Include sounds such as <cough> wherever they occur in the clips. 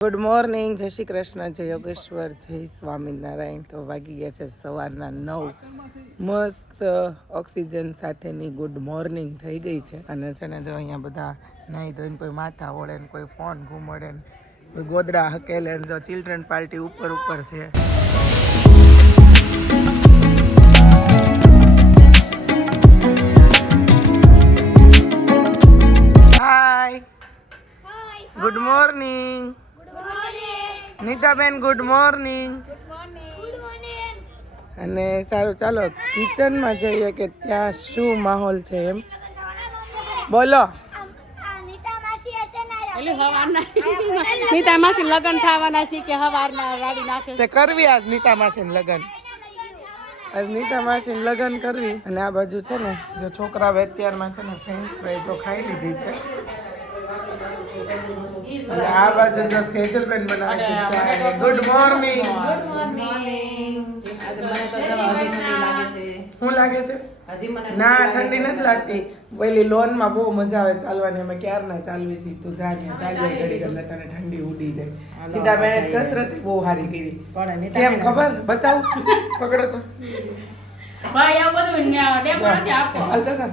Good morning જય શ્રી કૃષ્ણ જય યોગેશ્વર જય સ્વામિનારાયણ. તો વાગી ગયા છે સવારના નવ. મસ્ત ઓક્સિજન સાથેની ગુડ મોર્નિંગ થઈ ગઈ છે. અને છે ને જો અહીંયા બધા નાહી ધોઈને કોઈ માથા ઓળે ને કોઈ ફોન ઘૂમડે ને કોઈ ગોદડા હકેલે ને જો ચિલ્ડ્રન પાર્ટી ઉપર ઉપર છે. Hi good morning Nitaben good morning અને સારું ચાલો કિચનમાં જઈએ કે ત્યાં શું માહોલ છે એમ? બોલો. નીતા માસી લગન થવાના છે કે હવારના રાડી નાખે તે કરવી આજ નીતા માસીન લગન. આજ નીતા માસીન લગન કરવી. અને આ બાજુ છે ને જો છોકરા અત્યારમાં છે ને ફ્રેન્ચ ફ્રાઈ જો ખાઈ લીધી છે. અને આ બાજુ બનાવે છે ચા ગુડ મોર્નિંગ હું લાગે છે? ના ઠંડી નથી લાગતી. પેલી લોનમાં બહુ મજા આવે ચાલવાની. અમે ક્યાર ના ચાલવી છીએ તું જા ત્યાં ચાલી જાય ઘડી એટલે તને ઠંડી ઉડી જાય. સીધા મેં કસરત બહુ સારી કરી. કેમ ખબર? બતાવ. પકડો તો. ભાઈ આ બધું ન્યા ડેમો નથી આપો હાલતા તા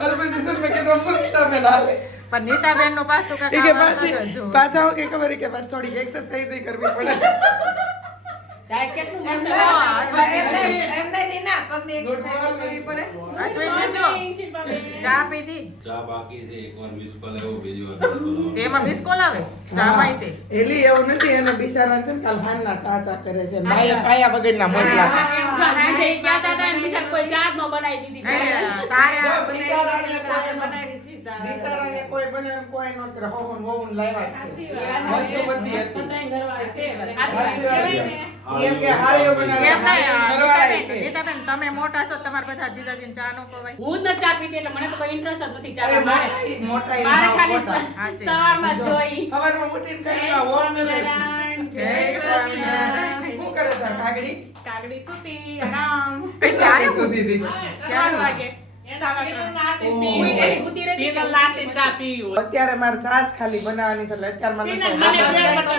અલ્પેશ સર મેં કીધું મુક્તા બેન હાલે પણ નીતાબેનનું પાછું કે પાછી. પાછા કે ખબર કે થોડીક એક્સરસાઇઝ કરવી પડે તારે કેટલું મસ્ત લાગે. ના, ચા પીધી ચા બાકી છે એકવાર મિસ કોલ આવ્યો બીજી વાર. તેમાં મિસ કોલ આવે ચા પાઈ એલી એવું નથી એને બિચારા છે ને કાલ ચા ચા કરે છે માયા પાયા વગરના મોટલા સાંજે કહેતા હતા ને બિચારા કોઈ ચા જ બનાવી દીધી તારે આ બનાવી બિચારાને કોઈ ન- બને કોઈ નો કરે હોવન હોવન લાવ્યા છે મસ્ત બધી હતી ઘરવાળા છે. સાચી વાત છે. હા, એમ કે હારીઓ બનાવે એમ નહીં, આ ઘરવાળા નીતાબેન, છે. નીતાબેન, તમે મોટા છો તમારે બધા જીજાજીને ચા નો પવાય હું જ ચા પીતી એટલે મને તો કોઈ ઇન્ટરેસ્ટ જ નથી ચા મારે મોટા- મોટા મારે ખાલી સવારમાં જોઈ. સવારમાં ઉઠીને ચાલ્યા walk કરે. જય સ્વામિનારાયણ. શું કરે તાર કાગડી? કાગડી સુતી <laughs> આરામ. ક્યારે સુધી હતી? ક્યારે વાગે. હું એની ઊતી રહેતી હતી. અત્યારે મારે ચા ખાલી બનાવવાની છે એટલે અત્યારે મને તો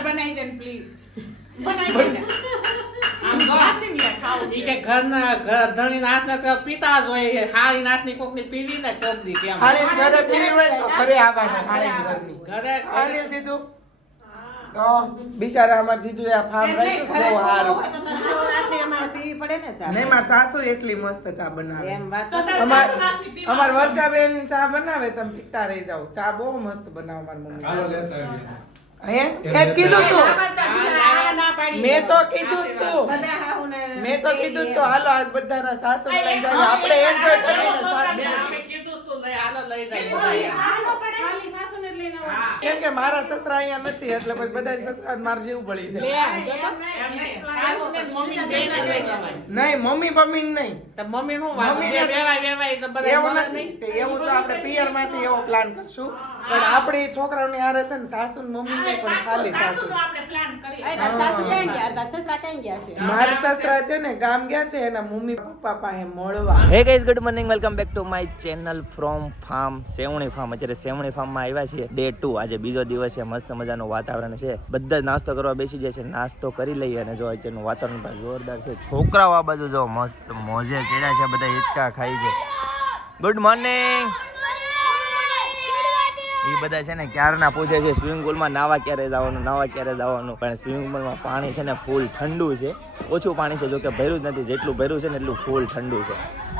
ઈ કે ઘરના ઘર ધણીના હાથના તો પિતા જ હોય હારી નાતની કોકની પીવી ને કોક દી તેમ હાલીને ઘરે પીવી હોય તો ઘરે આવવાનું હાલીને ઘરની. ઘરે અનિલ જીજુ? તો બિચારા અમાર જીજુ આ ફાર્મ રાખ્યું બહુ સારું. નહીં માર સાસુ એટલી મસ્ત ચા બનાવે. અમાર અમાર વર્ષાબેન ચા બનાવે તમે પીતા રહી જાવ ચા બહુ મસ્ત બનાવે મારી મમ્મી. હે? કીધું તું. મેં તો કીધું તું. મેં તો કીધું તો હાલો આજ બધાના સાસુ લઈ જાય આપણે એન્જોય કરીને સાસુ અમે કીધું જ તું લઈ હાલો લઈ જાય. બધા અહીંયા. સાસુ પડે, ખાલી સાસુને જ લઈને આવવાનું. કેમ કે મારા સસરા અહીંયા નથી એટલે પછી બધા સસરા માર જેવું પડી નહીં જાય મમ્મી મમ્મી નહીં. મમ્મી બધા એવું નથી. એવું તો આપણે પિયરમાંથી એવો પ્લાન કરશું. પણ આપણી છોકરાઓની હારે છે ને સાસુ ને મમ્મી ને પણ ખાલી સાસુ. મારી સસરા છે? મારા સસરા છે ને ગામ ગયા છે એના મમ્મી પપ્પા પાસે મળવા. Hey guys good morning welcome back to my channel from farm Sevani farm અત્યારે સેવણી ફાર્મમાં આવ્યા છીએ. ડે ટુ આજે બીજો દિવસ છે. મસ્ત મજાનું વાતાવરણ છે. બધા જ નાસ્તો કરવા બેસી ગયા છે. નાસ્તો કરી લઈએ અને જો અત્યારનું વાતાવરણ પણ જોરદાર છે. છોકરાઓ આ બાજુ જો મસ્ત મોજે ચડ્યા છે બધા હિંચકા ખાઈ છે. ગુડ મોર્નિંગ એ બધા છે ને ક્યારના પૂછે છે સ્વિમિંગ પુલમાં નાવા ક્યારે જવાનું નાવા ક્યારે જવાનું? પણ સ્વિમિંગ પુલમાં પાણી છે ને ફૂલ ઠંડુ છે. ઓછું પાણી છે જોકે ભર્યું જ નથી જેટલું ભર્યું છે ને એટલું ફૂલ ઠંડુ છે.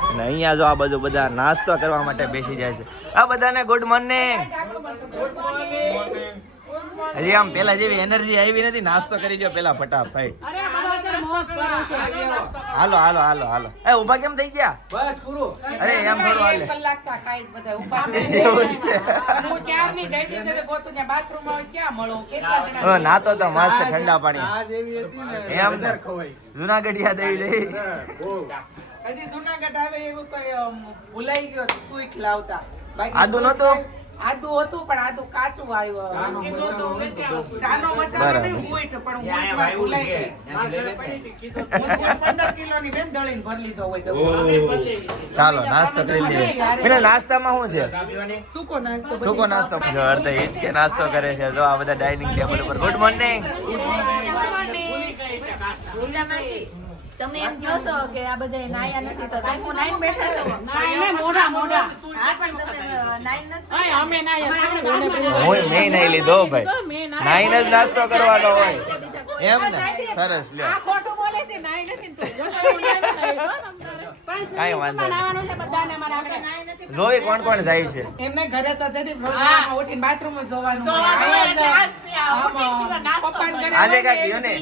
અને અહીંયા જો આ બાજુ બધા નાસ્તો કરવા માટે બેસી જાય છે. આ બધાને ગુડ મોર્નિંગ હજી આમ પેલા જેવી એનર્જી આવી નથી નાસ્તો કરી ગયો પેલા ફટાફટ. હાલો હાલો હાલો હાલો એ ઊભા કેમ થઈ ગયા? બસ પૂરું. અરે એમ થોડું હાલે. કલાક તા ખાઈસ બધા ઊભા એવું છે. હું ક્યારની જઈતી છે તે ગોતું ત્યાં બાથરૂમમાં ક્યાં મળો? કેટલા જણા ના તો તો મસ્ત ઠંડા પાણી આ જેવી હતી ને એમ ને. જુનાગઢ યાદ આવી જઈ હજી જૂનાગઢ આવે એવું કઈ ભૂલાઈ ગયો સુઈ ખલાવતા આદુ નહોતું? આદુ હતું પણ આદુ કાચું આવ્યું ચાનો મસાલો પણ. ગઈ. બેન દળીને ભરી લીધો હોય ચાલો નાસ્તો કરી લઈએ. એટલે નાસ્તામાં શું છે? સૂકો નાસ્તો સૂકો નાસ્તો એ જ કે નાસ્તો કરે છે. જો આ બધા ડાઇનિંગ ટેબલ ઉપર. Good morning. ગુડ માસી તમે એમ કહો છો કે આ બધા નાયા નથી તો તમે નાઈન બેઠા છો? નાઈને મોઢા મોઢા. હા પણ તમે નાઈન નથી અમે નાયા. હું મેં નહીં લીધો ભાઈ. નાઈન જ નાસ્તો કરવાનો હોય. એમ ને સરસ લ્યો. આ ખોટું બોલે છે નાઈ નથી તું. કાંઈ વાંધો નહીં. નાવાનું છે બધાને મારા આગળ. જોઈ કોણ કોણ જાય છે. એમને ઘરે તો જતી ઉઠીને બાથરૂમ જોવાનું હોય. અહીંયા જ. આમ, પપ્પાને ઘરે આજે કાંઈક યુનિક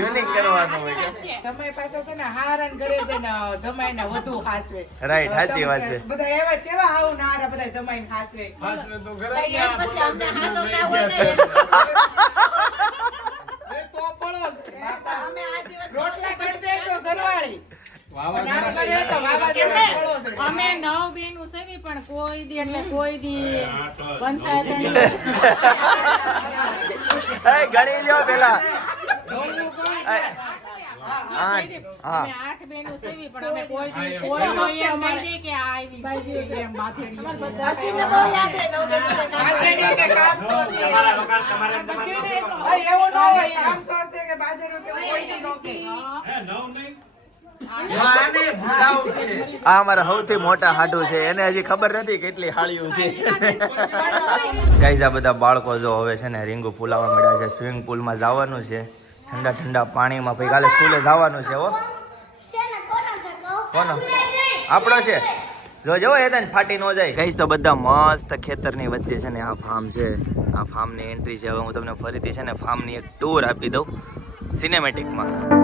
યુનિક કરવાનું હોય જમાઈ પાસે છે ને હારણ ઘરે છે ને જમાઈને વધુ હાસવે. રાઈટ સાચી વાત છે. બધા એવા કેવા હાવ નારા બધા જમાઈને હાસવે. એમ પછી અમને હાથો ના હોય ને એ તો પડો જ. બાપા, રોટલા દે તો ઘરવાળી. અમે નવ બેનું સેવી પણ કોઈ દી એટલે કોઈ દી પંચાયત ગણી લ્યો પેલા. આઠ હા. અમે આઠ બેનું સેવી પણ અમે કોઈ દી કોઈ કોઈ એમ કહી કે આવી નવ કે. હા, એવું ન હોય કામ ચોર કે બાજરી છે કોઈ દી ન. આને ભૂલાવું છે આ અમારા સૌથી મોટા હાડું છે. એને હજી ખબર નથી કેટલી હાળીઓ છે. ગાઈઝ આ બધા બાળકો જો હવે છે ને રીંગુ ફૂલાવા મળ્યા છે. સ્વિમિંગ પુલમાં જવાનું છે. ઠંડા ઠંડા પાણીમાં ભાઈ કાલે સ્કૂલે જવાનું છે હો. કોનો? આપણો છે. જો જો, એ તને ફાટી ન જાય. કહીશ તો બધા મસ્ત ખેતરની વચ્ચે છે ને આ ફાર્મ છે. આ ફાર્મની એન્ટ્રી છે. હવે હું તમને ફરીથી છે ને ફાર્મની એક ટૂર આપી દઉં. સિનેમેટિકમાં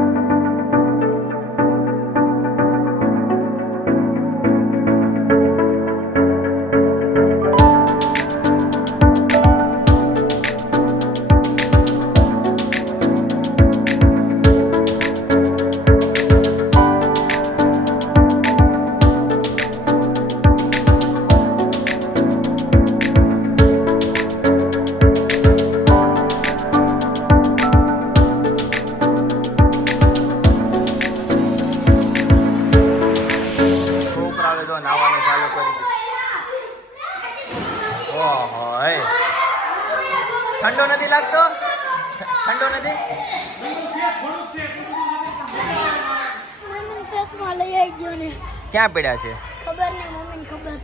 પડ્યા છે? ખબર નહીં મમ્મીને ખબર.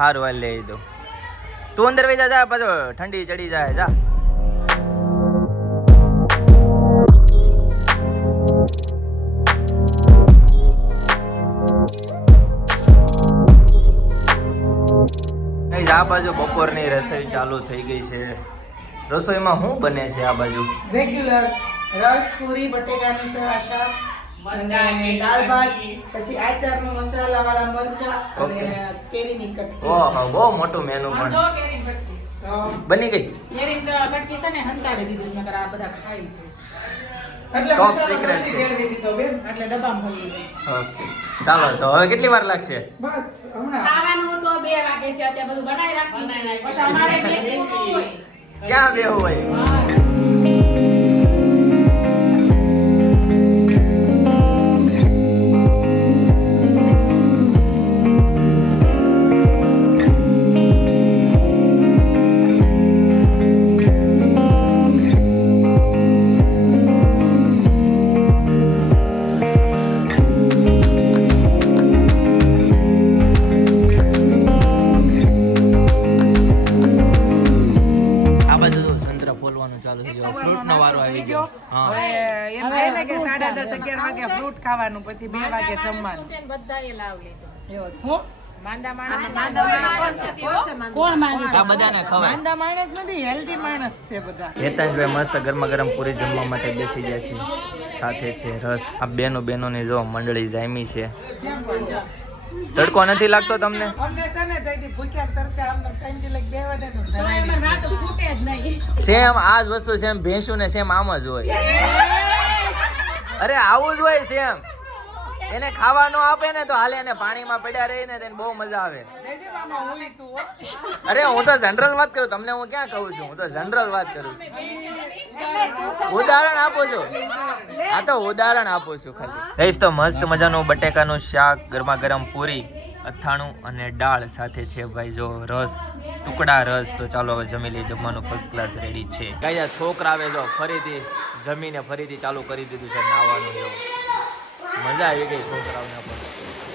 હારું હાલ લઈ દો તું અંદર વહી જા જા પાછો ઠંડી ચડી જાય જા. આ બાજુ બપોરની રસોઈ ચાલુ થઈ ગઈ છે. રસોઈમાં શું બને છે આ બાજુ? રેગ્યુલર રસ પૂરી બટેકાનું શાક. અને દાળ ભાત પછી આચારનું મસાલાવાળા મરચા અને કેરીની કટકી. ઓહો બહુ મોટું મેનુ પણ. જો કેરીની કટકી. બની ગઈ? કટકી છે ને હંતાડી દીધું છે, નકર આ બધા ખાય છે. એટલે Top મસાલો secret નથી છે. ભેળવી દીધો બેન. એટલે ડબ્બામાં ભરી દીધું. ઓકે. ચાલો તો હવે કેટલી વાર લાગશે? બસ હમણાં. ખાવાનું તો બે વાગે છે અત્યારે બધું બનાવી રાખવું પછી અમારે બેસવું હોય. ક્યાં બેહું હોય? હવે એમ કહે ને કે સાડા દસ અગિયાર વાગે ફ્રૂટ ખાવાનું પછી બે વાગે જમવાનું. બધા લાવ લીધો. એવો હું? માંદા માણસ કોણ માંગે આ બધાને ખવાય. માંદા માણસ નથી હેલ્ધી માણસ છે બધા. હેતાંશભાઈ મસ્ત ગરમા ગરમ પૂરી જમવા માટે બેસી ગયા છે. સાથે છે રસ. આ બેનો બેનોની જો મંડળી જામી છે. તડકો નથી લાગતો તમને? અમને છે ને જયથી ભૂખ્યા તરસે આમ ટાઈમથી લઈ બે વાગે તો ધરાઈ જ નહીં. સેમ આ જ વસ્તુ સેમ ભેંસું ને સેમ આમ જ હોય. અરે આવું જ હોય સેમ. એને ખાવા નો આપે ને તો હાલે એને પાણીમાં પડ્યા રહીને તેને બહુ મજા આવે. જયદેવ મામા હું છું હો. અરે હું તો જનરલ વાત કરું તમને હું ક્યાં કહું છું? હું તો જનરલ વાત કરું છું. ઉદાહરણ આપું છું. આ તો ઉદાહરણ આપું છું ખાલી. રહીશ તો મસ્ત મજાનું બટેકાનું શાક ગરમા ગરમ પૂરી. અથાણું અને દાળ સાથે છે ભાઈ જો રસ, ટુકડા રસ, તો ચાલો હવે જમી લઈએ, જમવાનું ફર્સ્ટ ક્લાસ રેડી છે. ગયા છોકરા આવે જો ફરીથી જમીને ફરીથી ચાલુ કરી દીધું છે નાવાનું જો. મજા આવી ગઈ છોકરાઓને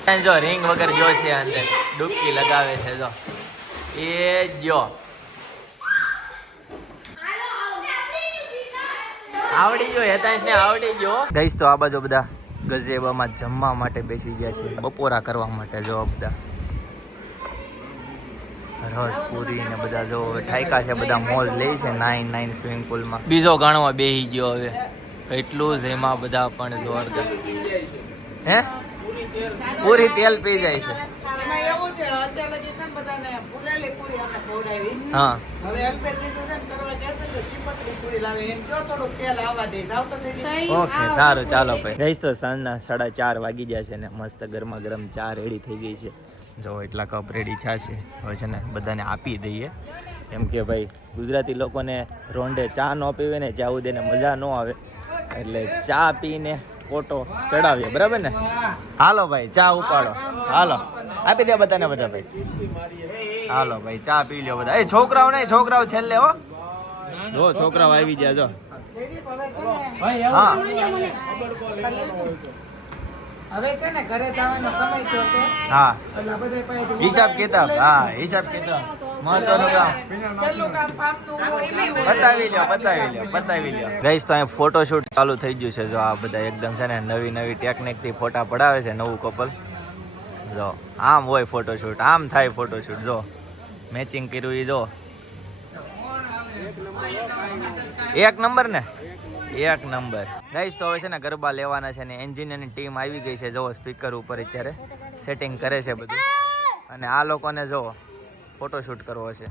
પણ. જો રિંગ વગર ગયો છે અંદર. ડૂબકી લગાવે છે જો. એ જો આવડી ગયો હેતાંશ ને આવડી ગયો. ગઈશ તો આ બાજુ બધા ગઝેબામાં જમવા માટે બેસી ગયા છે. બપોરા કરવા માટે જો બધા રસ પૂરી ને બધા જો ઠાયકા છે બધા મોજ લે છે નાઇન નાઇન સ્વિમિંગ પુલમાં. બીજો ગાણવા બેસી ગયો હવે. એટલું જ એમાં બધા પણ જોરદાર. હે? પૂરી તેલ પી જાય છે. છે અત્યારે જે છે ને બધાને ફૂલેલી પૂરી અમે ખવડાવી. હા. હવે અલ્પેશજી છે કરવા ગયા છે ને પૂરી લાવે. એમ કયો થોડુંક તેલ આવવા દે. જાવ તો ઓકે સારું ચાલો ભાઈ. ગઈશ તો સાંજના સાડા ચાર વાગી ગયા છે ને મસ્ત ગરમા ગરમ ચા રેડી થઈ ગઈ છે. જો એટલા કપ રેડી ચા છે. હવે છે ને બધાને આપી દઈએ. કેમ કે ભાઈ ગુજરાતી લોકોને રોંઢે ચા ન પીવે ને જ્યાં સુધી એને મજા ન આવે. એટલે ચા પીને ફોટો ચડાવીએ બરાબર ને? હાલો ભાઈ ચા ઉપાડો. હાલો. આપી દે બધાને બધા ભાઈ. હાલો ભાઈ ચા પી લ્યો બધા. એ છોકરાઓ નહીં છોકરાઓ છેલ્લે હો. જો છોકરાઓ આવી ગયા જો. હા. હવે છે ને ઘરે જવાનો સમય થયો છે. હા. હિસાબ કિતાબ હા હિસાબ કિતાબ. મહત્વનું કામ. બતાવી લ્યો બતાવી લ્યો બતાવી લ્યો. ગઈશ તો અહીં ફોટોશૂટ ચાલુ થઈ ગયું છે. જો આ બધા એકદમ છે ને નવી નવી ટેકનિકથી ફોટા પડાવે છે, નવું કપલ જો, આમ હોય ફોટોશૂટ આમ થાય ફોટોશૂટ જો મેચિંગ કર્યું એ જો. એક નંબર ને? એક નંબર ગાઈશ તો હવે છે ને ગરબા લેવાના છે ને એન્જિનિયરની ટીમ આવી ગઈ છે. જો સ્પીકર ઉપર અત્યારે સેટિંગ કરે છે બધું. અને આ લોકોને જો ફોટોશૂટ કરવો છે. આ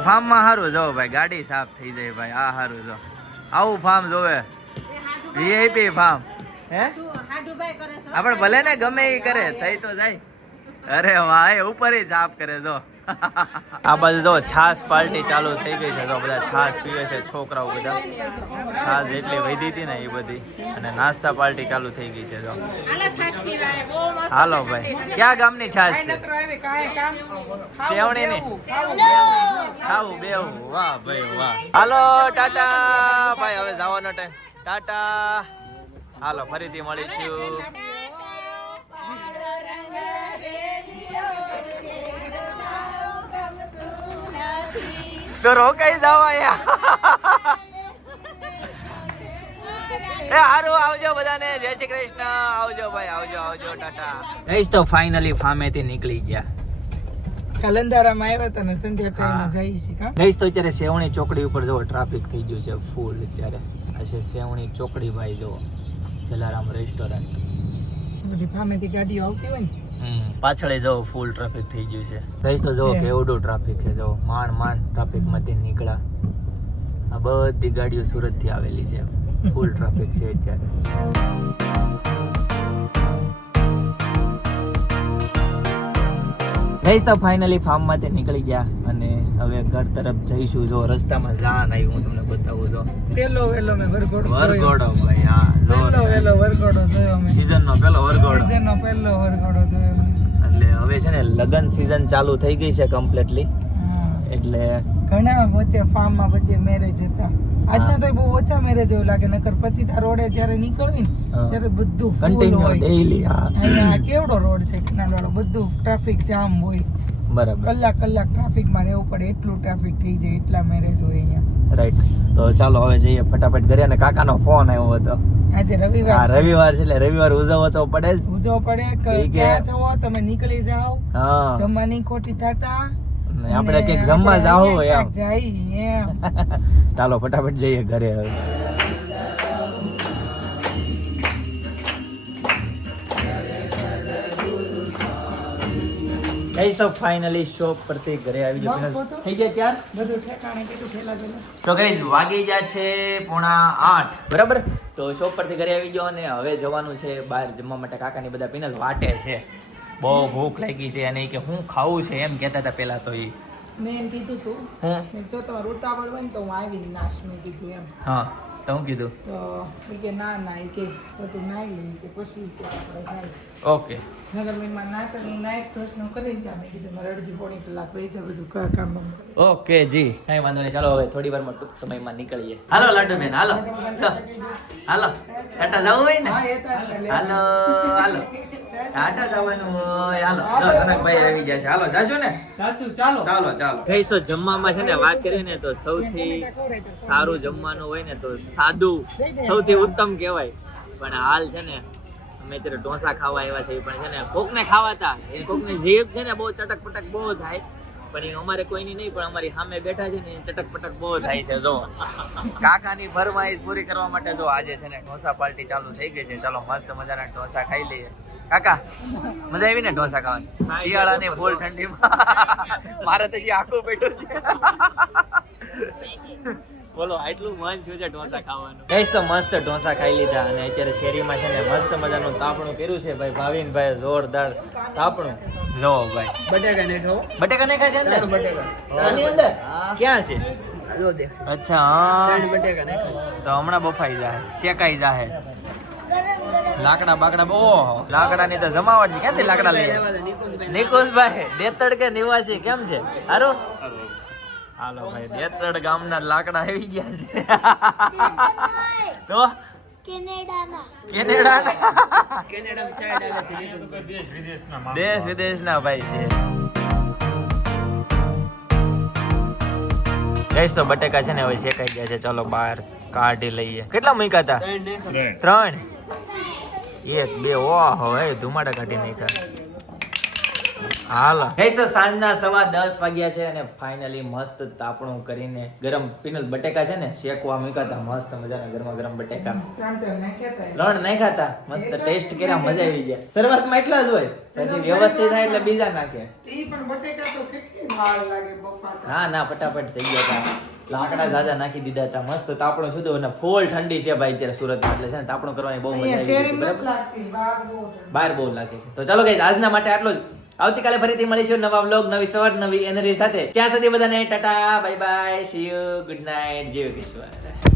ફાર્મમાં સારું જો ભાઈ, ગાડી સાફ થઈ જાય ભાઈ, આ સારું જો. આવું ફાર્મ જોવે. VIP farm. હે? આપણે ભલે ને ગમે એ કરે, થઈ તો જાય. અરે વાહ ઉપર સાફ કરે જો. આ બાજુ જો છાસ પાર્ટી ચાલુ થઈ ગઈ છે. તો બધા છાસ પીવે છે છોકરાઓ બધા. છાસ એટલી વધી હતી ને એ બધી. અને નાસ્તા પાર્ટી ચાલુ થઈ ગઈ છે, જો. હાલો ભાઈ. ક્યાં ગામની છાસ છે? સેવણીની? ખાવું, બેવું. વાહ ભાઈ, વાહ. હાલો, ટાટા. ભાઈ, હવે જવાનો ટાઈમ ટાટા. હાલો, ફરીથી મળીશું. તો રોકાઈ જવા યાર <laughs> એ હારું આવજો બધાને. જય શ્રી કૃષ્ણ. આવજો ભાઈ આવજો આવજો ટાટા. ગઈશ તો ફાઇનલી ફામેથી નીકળી ગયા. કલંદારામાં આવ્યા હતા ને સંધ્યા ટાઈમે જઈએ છીએ ગઈશ તો અત્યારે સેવણી ચોકડી ઉપર જો ટ્રાફિક થઈ ગયું છે ફૂલ અત્યારે. આ છે સેવણી ચોકડી ભાઈ જો જલારામ રેસ્ટોરન્ટ બધી ફામેથી ગાડીઓ આવતી હોય ને પાછળ જો ફૂલ ટ્રાફિક થઈ ગયું છે. ગઈશ તો જો કેવડો ટ્રાફિક છે જો માંડ માંડ ટ્રાફિકમાંથી નીકળ્યા. આ બધી ગાડીઓ સુરતથી આવેલી છે. ફૂલ ટ્રાફિક છે અત્યારે. ગઈ તો ફાઇનલી ફાર્મમાંથી નીકળી ગયા અને હવે ઘર તરફ જઈશું. જો રસ્તામાં જાન આવ્યું હું તમને બતાવું જો. પેલો વેલો મેં વરઘોડો વરઘોડો ભાઈ હા પેલો વેલો વરઘોડો જોયો અમે સીઝન નો પેલો વરઘોડો. સીઝન નો પેલો વરઘોડો જોયો એટલે હવે છે ને લગન સીઝન ચાલુ થઈ ગઈ છે કમ્પ્લીટલી એટલે ઘણા વચ્ચે ફાર્મમાં બધે મેરેજ હતા. આજના તો બહુ ઓછા મેરેજ એવું લાગે નકર પછી તાર રોડે જ્યારે નીકળવી ને ત્યારે બધું કન્ટિન્યુ હોય. ડેઈલી હા. કેવડો રોડ છે કેનાલ વાળો બધું ટ્રાફિક જામ હોય. બરાબર. કલાક કલાક ટ્રાફિકમાં રહેવું પડે એટલું ટ્રાફિક થઈ જાય એટલા મેરેજ હોય અહીંયા. રાઈટ તો ચાલો હવે જઈએ ફટાફટ ઘરે અને કાકાનો ફોન આવ્યો હતો. આજે રવિવાર. રવિવાર છે એટલે રવિવાર ઉજવવો તો પડે જ. ઉજવો પડે કે ક્યાં જવો તમે નીકળી જાઓ. હા. જમવાની ખોટી થતા. આપણે કંઈક જમવા જાવું એમ. જાય એમ. <laughs> ચાલો ફટાફટ જઈએ ઘરે હવે. તો ફાઇનલી શોપ પરથી ઘરે આવી ગયો થઈ ગયા ત્યાર? બધું ઠેકાણે કેટલું ઠેલા પેલા તો ગાઈઝ વાગી ગયા છે પોણા આઠ. બરાબર? તો શોપ પરથી ઘરે આવી ગયો અને હવે જવાનું છે બહાર જમવા માટે. કાકાની બધા પીનલ વાટે છે. બહુ ભૂખ લાગી છે અને કે હું ખાવું છે એમ કહેતા હતા પહેલા તો એ. મેં એમ કીધું તું. હું? જો તમારે ઉતાવળ હોય ને તો હું આવી નાશ મેં કીધું એમ. હા. તો હું કીધું તો એ કે ના ના એ કે તો તું નાઈ લઈ કે પછી કે આપણે જાય ઓકે નગર મેં ના તો નાઈસ ધોષનું કરીને ત્યાં મેં કીધું મારે અડધી પોણી કલાક રહી જાય બધું કા કામ ઓકે જી કઈ વાંધો નહીં ચાલો હવે થોડી વારમાં ટૂંક સમયમાં નીકળીએ હાલો લાડુ બેન હાલો હાલો ટાટા જવું હોય ને હા. હાલો હાલો ટાટા જવાનું હોય. હાલો જો સનકભાઈ આવી ગયા છે. હાલો જાશું ને? જાસુ ચાલો. ચાલો ચાલો. ગઈ તો જમવામાં છે ને વાત કરીએ ને તો સૌથી સારું જમવાનું હોય ને તો સાદું સૌથી ઉત્તમ કહેવાય. પણ હાલ છે ને અમે અત્યારે ઢોસા ખાવા આવ્યા છે પણ છે ને કોકને ખાવાતા. એ કોકની જીભ છે ને બહુ ચટક પટક બહુ થાય. પણ એ અમારે કોઈની નહીં પણ અમારી સામે બેઠા છે ને એ ચટક પટક બહુ થાય છે જો. કાકાની ફરમાઈશ પૂરી કરવા માટે જો આજે છે ને ઢોસા પાર્ટી ચાલુ થઈ ગઈ છે. ચાલો મસ્ત મજાના ઢોસા ખાઈ લઈએ. કાકા મજા આવી ને ઢોસા ખાવાની? શિયાળાની ફૂલ ઠંડીમાં. <laughs> મારે તો શી આખો પેટું છે. બોલો આટલું મન થયું છે ઢોસા ખાવાનું. કઈશ તો મસ્ત ઢોસા ખાઈ લીધા અને અત્યારે શેરીમાં છે ને મસ્ત મજાનું તાપણું કર્યું છે ભાઈ ભાવિન ભાઈ જોરદાર તાપણું જો ભાઈ. બટેકા ને ખાવ બટેકા ને ખાય છે અંદર? આની અંદર? ક્યાં છે? અચ્છા હા. તો હમણાં બફાઈ જાય શેકાઈ જાય લાકડા બાકડા બહુ લાકડા ની તો જમાવટ છે. ક્યાંથી લાકડા લઈ નિકુંજભાઈ દેતડ કે નિવાસી કેમ છે? હારું? હાલો ભાઈ દેતડ ગામના લાકડા આવી ગયા છે. તો? કેનેડાના. કેનેડા દેશ વિદેશના ભાઈ છે. કઈશ તો બટેકા છે ને હવે શેકાઈ ગયા છે. ચાલો બહાર કાઢી લઈએ. કેટલા મૂક્યા હતા? ત્રણ? એક બે ઓહો એ ધુમાડા કાઢી નાખ્યા. હાલો. ગઈશ તો સાંજના સવા દસ વાગ્યા છે અને ફાઇનલી મસ્ત તાપણું કરીને ગરમ પિનલ બટેકા છે ને શેકવા મૂક્યા મસ્ત મજાના ગરમા ગરમ બટેકા. ત્રણ નાખ્યા હતા. મસ્ત ટેસ્ટ કર્યા મજા આવી ગયા. શરૂઆતમાં એટલા જ હોય પછી વ્યવસ્થિત થાય એટલે બીજા નાખે. ઈ પણ બટેકા તો કેટલી વાર લાગે બફાતા. ના ના ફટાફટ થઈ ગયા હતા. લાકડા જાજા નાખી દીધા હતા મસ્ત તાપણો શુદ્ધ અને ફૂલ ઠંડી છે ભાઈ અત્યારે સુરતમાં એટલે છે ને તાપણો કરવાની બહુ મજા આવી બહાર બહુ લાગે છે. તો ચાલો ગાઈઝ આજના માટે આટલો જ. આવતીકાલે ફરીથી મળીશું નવા વ્લોગ નવી સવાર નવી એનર્જી સાથે. ત્યાં સુધી બધાને tata bye bye see you good night જય કિશોર